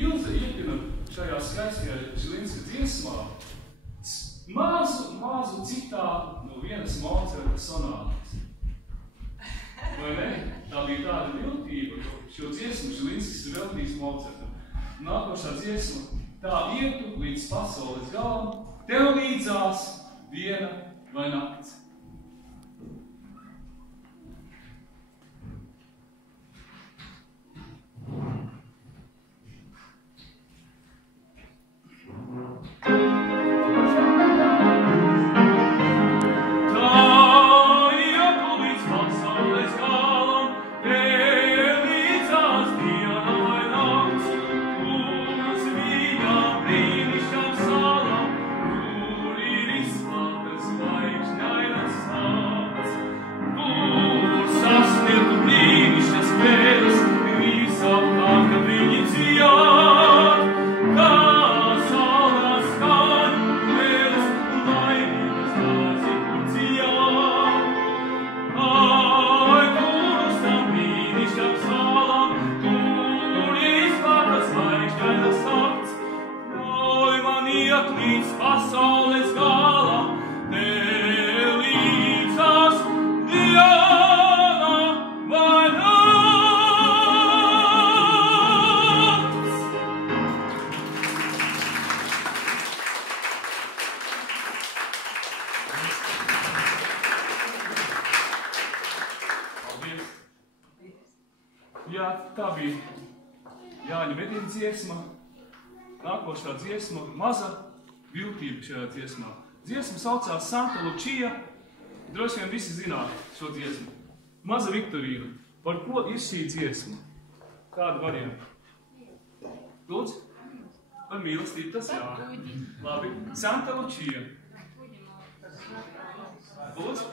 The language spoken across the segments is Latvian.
Ilze iepina šajā skaistajā Žilinska dziesmā mazu citātu no vienas Mocarta sonātas. Vai ne? Tā bija tāda viltība, ka šo dziesmu Žilinskis ir veltījis Mocartam. Nākošā dziesma: tā ietu līdz pasaules galam, tev līdzās diena vai nakts. Jā, tā bija Jāņa Medina dziesma. Nākošā dziesma, maza viltība šajā dziesmā. Dziesma saucās Santa Lucia. Droši vien visi zināt šo dziesmu. Maza Viktorīna. Par ko ir šī dziesma? Kāda varianta? Lūdzu? Par mīlestību, tas jā. Labi. Santa Lucia. Lūdzu?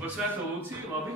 Par Svēto Luciju, labi.